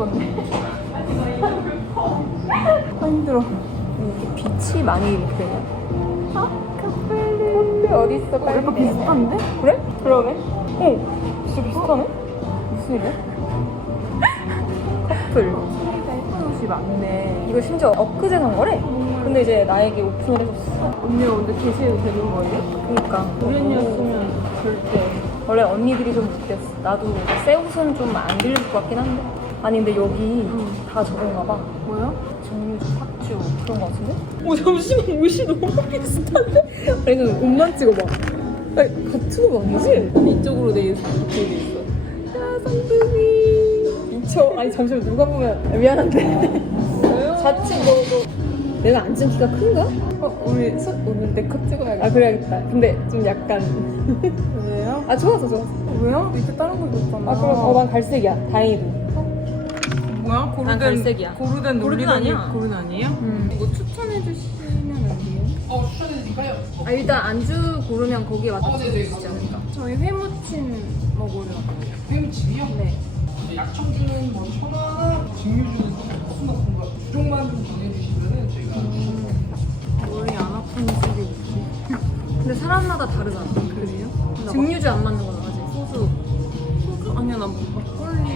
입었네. 아 힘들어. 이렇게 빛이 많이 이렇게. 아 카펠리. 카페 어디 있어? 약간 비슷한데? 그래? 그러네. 어, 진짜 비슷하네. 무슨 일이야? 커플. 예쁜 옷이 많네. 이거 심지어 엊그제 산 거래? 근데 이제 나에게 오픈을 해줬어. 언니가 근데 게시해도 되는 거예요? 그니까. 우연이었으면 절대. 원래 언니들이 좀 느꼈어. 나도 새 옷은 좀안 들릴 것 같긴 한데. 아니 근데 여기 다 저건가 봐. 뭐야? 정유주, 탁주 그런 거 같은데? 어 잠시만 옷이 너무 비슷한데? 아니 그 옷만 찍어봐. 아니 같은 옷 아니지? 이쪽으로 돼 있어. 이쪽에 돼 있어. 야 선생님. 미쳐. 아니 잠시만 누가 보면 아, 미안한데. 자칫 너, 너 내가 앉은 키가 큰가? 어, 우리 숲 오는데 컷 찍어야겠다. 아 그래야겠다. 근데 좀 약간 왜요? 아 좋았어 좋았어. 왜요? 밑에 다른 거 입었잖아. 아 그럼 어난 갈색이야. 다행히도. 뭐야? 난 고르덴 갈색이야. 고르덴 고르덴 논리론 아니야. 고르덴 아니에요? 음. 이거 추천해 주시면 안 돼요? 아 일단 안주 고르면 거기에 맞춰서 주시지 않을까? 저희 회무침 먹으려고. 햄집이요? 네. 약청주는 뭐 천하, 증류주는 무슨 같은 거 주종만 좀 정해주시면은 저희가 머리 안 아픈 집이 있지. 근데 사람마다 다르잖아. 그래요? 증류주 안 맞는 거잖아, 맞지? 소주. 소주? 아니야 나 막걸리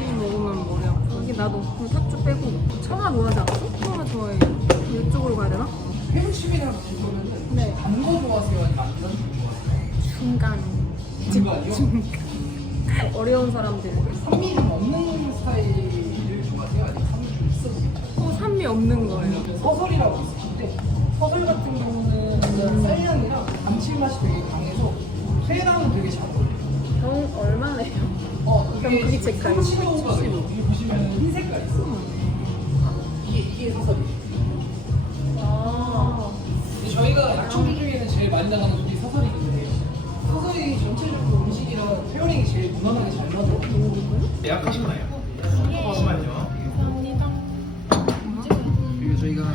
나도 그럼 탁주 빼고 청아 좋아하지 않았어? 소주가 좋아해요. 이쪽으로 가야 되나? 햄집이랑 그거는 네. 단거 좋아하세요? 아니면 안 단거 좋아하세요? 중간. 중간이요? 어려운 사람들. 산미 좀 없는 스타일을 좋아하세요? 아니면 산미 좀 있어 보이죠? 어, 산미 없는 거예요. 서설이라고 있으신데 서설 같은 경우는 그냥 쌀향이랑 감칠맛이 되게 강해서 회랑은 되게 잘 어울려요 정 얼마네요? 어, 그럼 그게 제 가요. 35가 여기 보시면 흰 색깔 있어 이게, 이게 서설이에요 아. 근데 저희가 약초주 중에는 제일 많이 나가는 곡이 서설이긴 해요. 서설이 전체적으로 음식이랑 페어링이 제일 무난하게 잘 나더라고요. 예약하셨나요?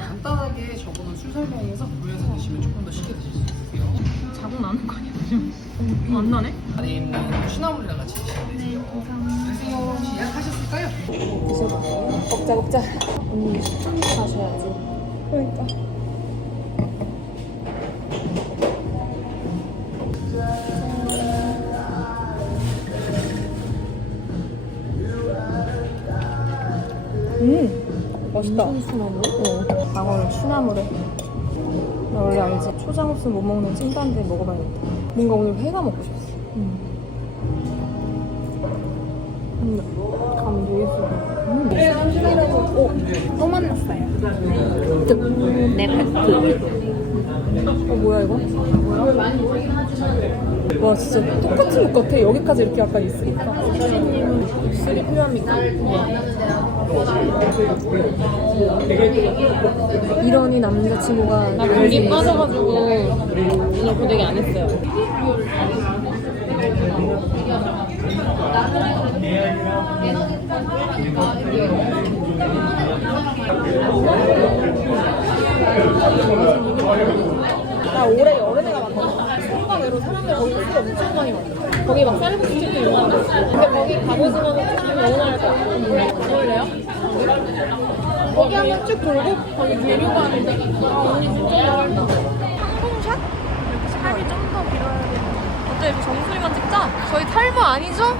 간단하게 적어놓은 술 설명에서 구해서 드시면 조금 더 쉽게 드실 수 있어요. 자국 나는 거 아니야, 지금? 어, 안 나네? 안에 있는 취나물이랑 같이 드시면 되세요. 드세요. 혹시 예약하셨을까요? 드셔볼게요. 먹자, 먹자. 언니 숙주니까 가셔야지. 그러니까. 음, 맛있다. 순수나물? 어, 방어를 추나물에. 나 원래 알지? 초장 없으면 못 먹는 찐단데 먹어봐야겠다. 뭔가 오늘 회가 먹고 싶었어. 음, 감 되게 수 음, 오, 또 만났어요. 네, 어, 뭐야, 이거? 와, 진짜 똑같은 것 같아. 여기까지 이렇게 약간 있으니까. 입술이 필요합니까? 이러니 남자친구가 나 감기 빠져가지고 오늘 고데기 안 했어요. 나 올해 여름에 가봤거든. 성관으로 사람들 거기 술 엄청 많이 많아. 거기 막 쌀국수집도 유명한 거 있어. 근데 거기 가보시면 사람이 너무 많을 것 같아. 가볼래요? 거기 한번 쭉 돌고 거기 내려가 하는데 아 언니 진짜 좋아한다. 홈샷? 살이 좀 더 길어야 돼. 어때? 정수리만 찍자? 저희 탈모 아니죠?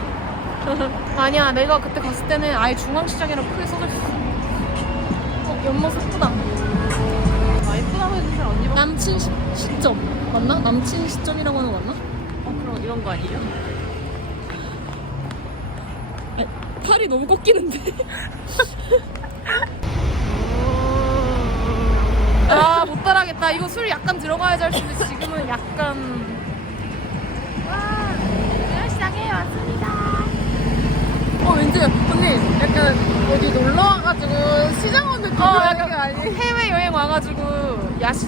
아니야, 내가 그때 갔을 때는 아예 중앙시장이라고 크게 써져 있어. 어, 옆모습 예쁘다. 아 예쁘다고 해주실 언니 봐. 남친 시, 시점. 맞나? 남친 시점이라고 하는 거 맞나? 어 그럼 이런 거 아니에요? 팔이 너무 꺾이는데. 아, 못 따라하겠다. 이거 술 약간 들어가야지 할 수 있는데 지금은 약간. 와, 시장에 왔습니다. 어, 왠지 언니 약간 어디 놀러 와가지고 시장 온 느낌. 어, 약간 아니. 해외 여행 와가지고 야시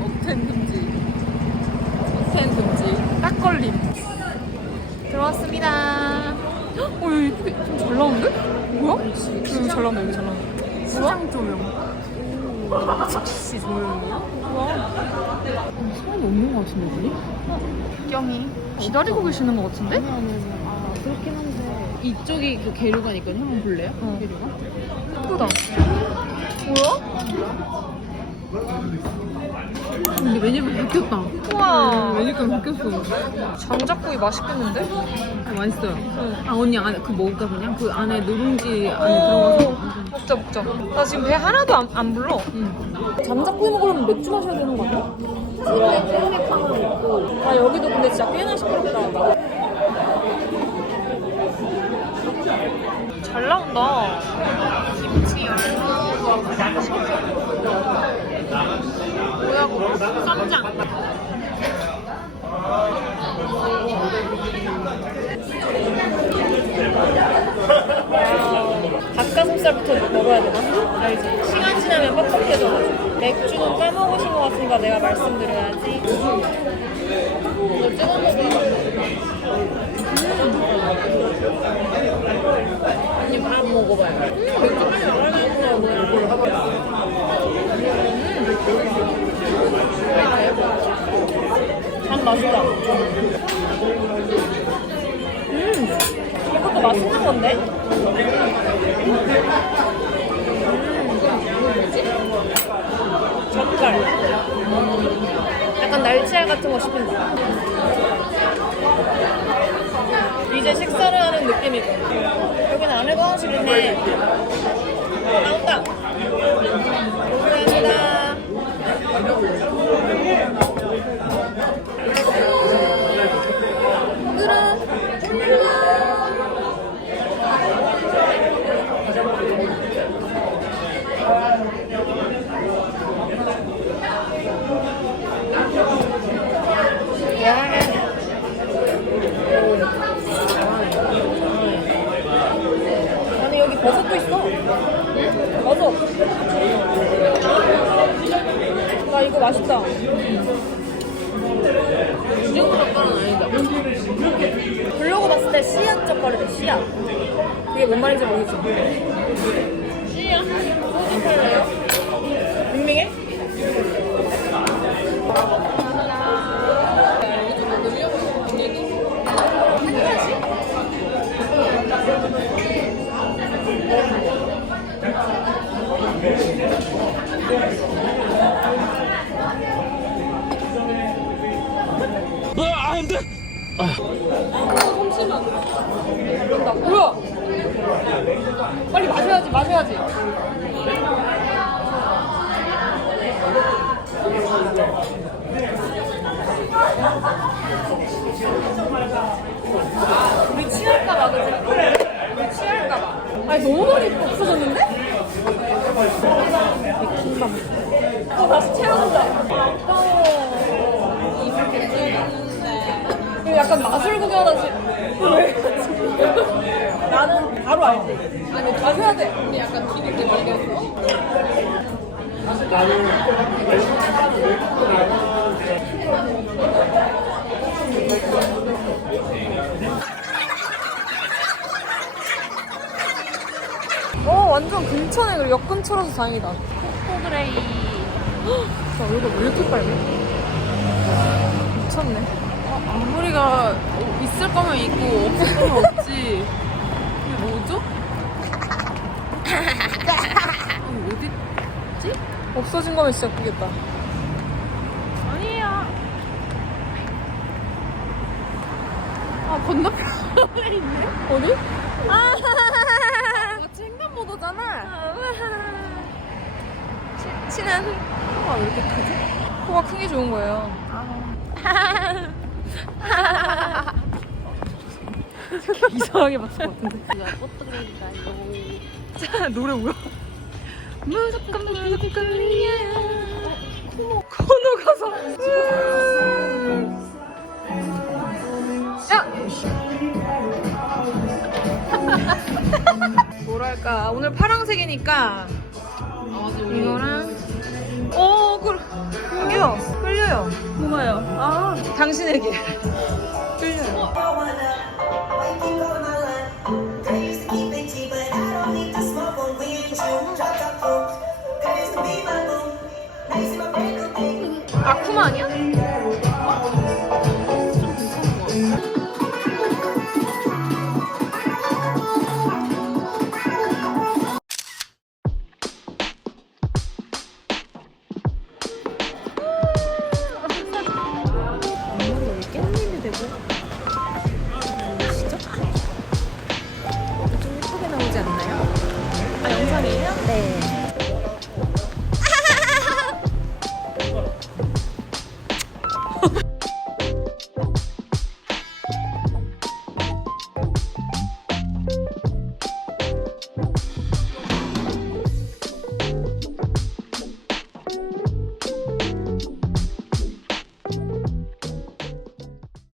억텐 금지. 억텐 금지. 딱 걸림. 들어왔습니다. 어, 여기 이쁘게 좀잘 나오는데? 뭐야? 여기 잘 나온다, 여기 잘 나온다. 시장 조명. 시 조명이야? 사람이 없는 거 같은데 우리? 경이 기다리고 계시는 것 같은데? 아 그렇긴 한데 이쪽이 그 계류관 있거든요. 한번 볼래요? 어. 계류관? 예쁘다. 뭐야? 근데 메뉴판 바뀌었다. 우와. 메뉴판 바뀌었어. 장작구이 맛있겠는데? 어, 맛있어요. 응. 아 언니 안에 그 먹을까 그냥? 그 안에 누룽지 안에 들어가서. 먹자 먹자. 나 지금 배 하나도 안, 안 불러. 응. 장작구이 먹으려면 맥주 마셔야 되는 거 아니야? 찌르에 찌르에 파는 있고. 아 여기도 근데 진짜 꽤나 시끄럽다. 잘 나온다. 김치 열무. 쌈장. 닭가슴살부터 먹어야 되나? 알지? 시간 지나면 뻑뻑해져가지고 맥주는 까먹으신 것 같으니까 내가 말씀드려야지 이거 찍어 언니 밥 먹어봐요. 맥주 빨리 나와야 되는구나 참 맛있다. 음 이것도 맛있는 건데? 음, 젓갈. 약간 날치알 같은 거 싶은다 이제 식사를 하는 느낌이고. 여기는 안에 화장실 있네 나온다 아니 여기 버섯도 있어 버섯 나 이거 맛있다 이 정도 젓갈은 아니다. 블로그 봤을 때 씨앗 젓갈이래 씨앗 그게 뭔 말인지 모르겠어 씨야. 소주 팔래요? 마셔야지, 마셔야지. 우리 취할까봐, 그지? 우리 취할까봐. 아니, 너무 많이 없어졌는데? 맥힌밤. 어, 다시 채워준다. 약간 마술 구경하다시. 왜? 나는 바로 알지. 아니, 마셔야 돼. 근데 약간 뒤늦게 발견했어. 어, 완전 근처네. 그리고 역 근처라서 다행이다. 코그레이. 저 얼굴 왜 이렇게 빨개? 미쳤네. 어, 앞머리가 있을 거면 있고 없을 거면 없지. 뭐죠? 어디? 없어진 거면 진짜 웃기겠다. 아니에요. 아 건너편에 있네. 어디? 아, 이거 횡단보도잖아. 치- 친한 코가 왜 이렇게 크지? 코가 큰 게 좋은 거예요. 이상하게 봤을 것 같은데. 이거 뽀뜨리니까요. 자, 노래 뭐야? 무조건 무조건 리야. 코너 가서. 음. 야. 뭐랄까 오늘 파랑색이니까 이거랑 어 그래 끌려 끌려요 뭐가요? 아 당신에게 끌려요 아쿠마 아니야?